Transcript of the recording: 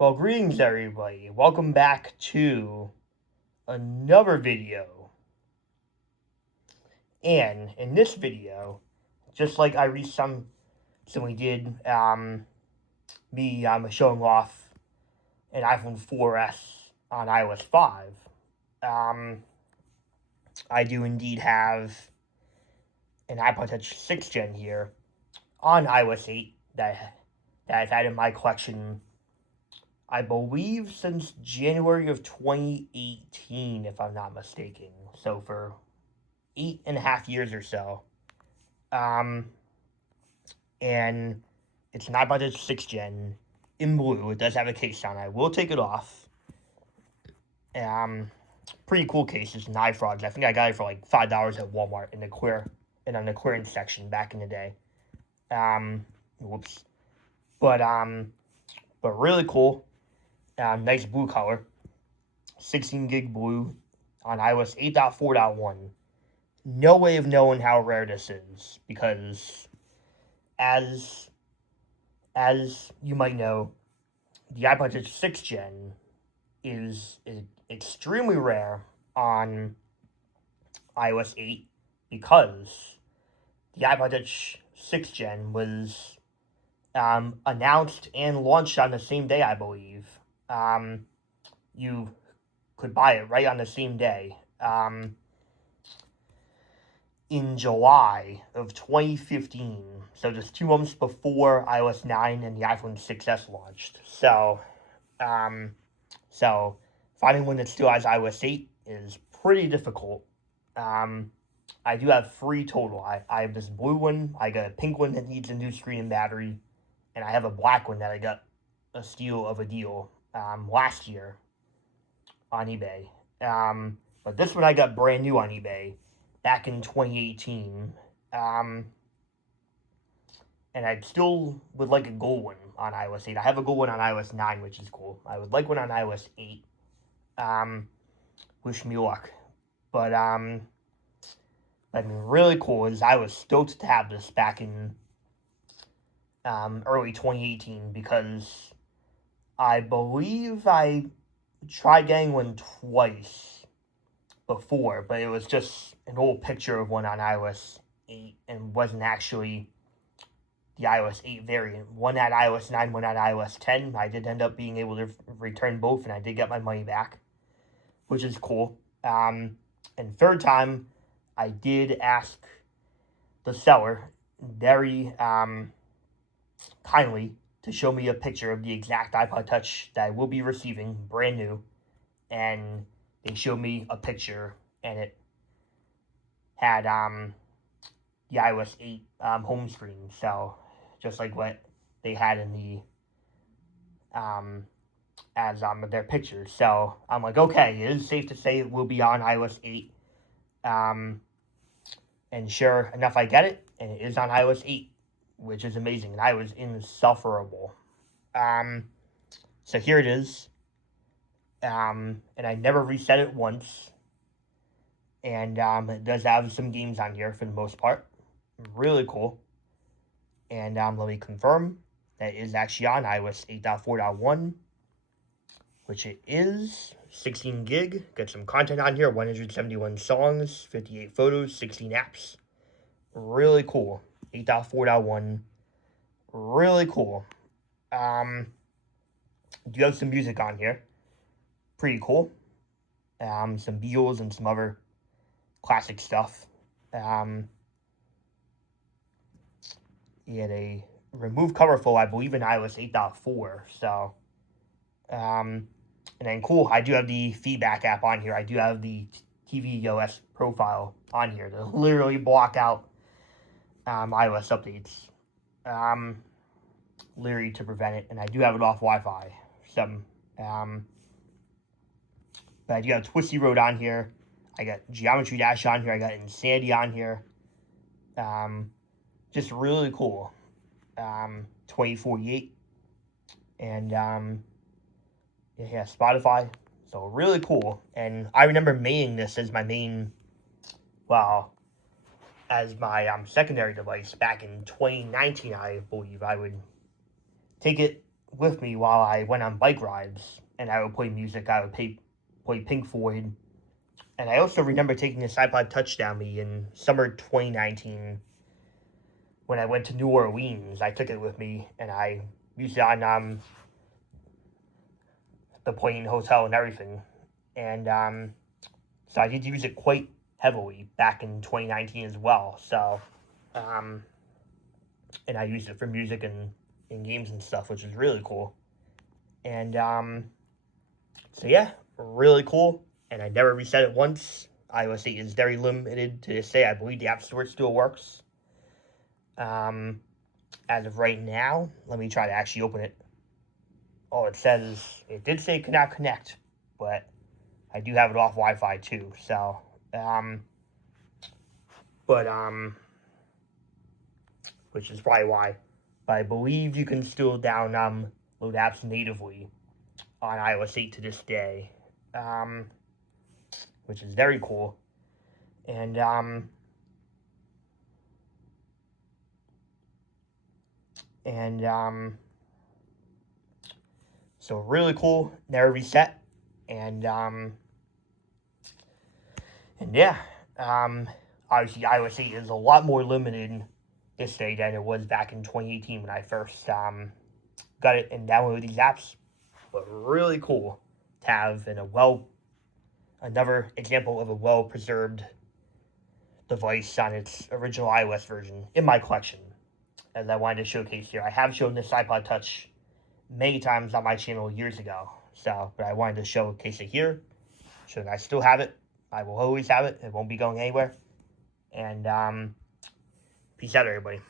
Well, greetings everybody. Welcome back to another video. And in this video, just like I recently did, me showing off an iPhone 4S on iOS 5, um, I do indeed have an iPod Touch 6th Gen here on iOS 8 that I've had in my collection, I believe, since January of 2018, if I'm not mistaken. So for 8.5 years or so. Um, and it's an iPod Touch 6th Gen in blue. It does have a case on it. I will take it off. Pretty cool case. It's an iFrogs. I think I got it for like $5 at Walmart in the clearance section back in the day. Whoops. But really cool. Nice blue color. 16 gig blue on iOS 8.4.1. No way of knowing how rare this is because as you might know, the iPod Touch 6th Gen is extremely rare on iOS 8 because the iPod Touch 6th Gen was announced and launched on the same day, I believe. You could buy it right on the same day. In July of 2015, so just 2 months before iOS 9 and the iPhone 6s launched. So finding one that still has iOS 8 is pretty difficult. I do have three total. I have this blue one, I got a pink one that needs a new screen and battery, and I have a black one that I got a steal of a deal last year on eBay. But this one I got brand new on eBay back in 2018. And I still would like a gold one on iOS 8. I have a gold one on iOS 9, which is cool. I would like one on iOS 8. Wish me luck. But, really cool is I was stoked to have this back in early 2018 because I believe I tried getting one twice before, but it was just an old picture of one on iOS 8 and wasn't actually the iOS 8 variant. One at iOS 9, one at iOS 10. I did end up being able to return both, and I did get my money back, which is cool. And third time, I did ask the seller very kindly to show me a picture of the exact iPod Touch that I will be receiving, brand new, and they showed me a picture, and it had the iOS 8 home screen, so just like what they had in the as their pictures. So I'm like, okay, it is safe to say it will be on iOS 8. And sure enough, I get it, and it is on iOS 8, which is amazing, and I was insufferable. So here it is. And I never reset it once. And it does have some games on here for the most part. Really cool. And let me confirm that it is actually on iOS 8.4.1, which it is. 16 gig. Got some content on here. 171 songs, 58 photos, 16 apps. Really cool. 8.4.1. Really cool. Do have some music on here. Pretty cool. Some Beatles and some other classic stuff. He had a remove cover photo, I believe, in iOS 8.4. So, and then cool, I do have the feedback app on here. I do have the tvOS profile on here to literally block out iOS updates. Literally to prevent it, and I do have it off Wi-Fi. But I do have Twisty Road on here. I got Geometry Dash on here. I got Insanity on here. Just really cool. 2048. And yeah, Spotify. So really cool. And I remember maining this as my main, well, as my secondary device back in 2019, I believe. I would take it with me while I went on bike rides, and I would play music. I would play Pink Floyd, and I also remember taking this iPod Touch down me in summer 2019 when I went to New Orleans. I took it with me, and I used it on the plane, hotel, and everything. And so I did use it quite heavily back in 2019 as well. So, and I used it for music and games and stuff, which is really cool. And so yeah, really cool. And I never reset it once. iOS 8 is very limited to this day. I believe the App Store still works. As of right now, let me try to actually open it. Oh, it did say cannot connect, but I do have it off Wi-Fi too. So, which is probably why. But I believe you can still load apps natively on iOS 8 to this day, which is very cool. And so really cool. Never reset, and yeah, obviously iOS 8 is a lot more limited this day than it was back in 2018 when I first got it and downloaded these apps. But really cool to have another example of a well-preserved device on its original iOS version in my collection, as I wanted to showcase here. I have shown this iPod Touch many times on my channel years ago, but I wanted to showcase it here, so that I still have it. I will always have it. It won't be going anywhere. And peace out, everybody.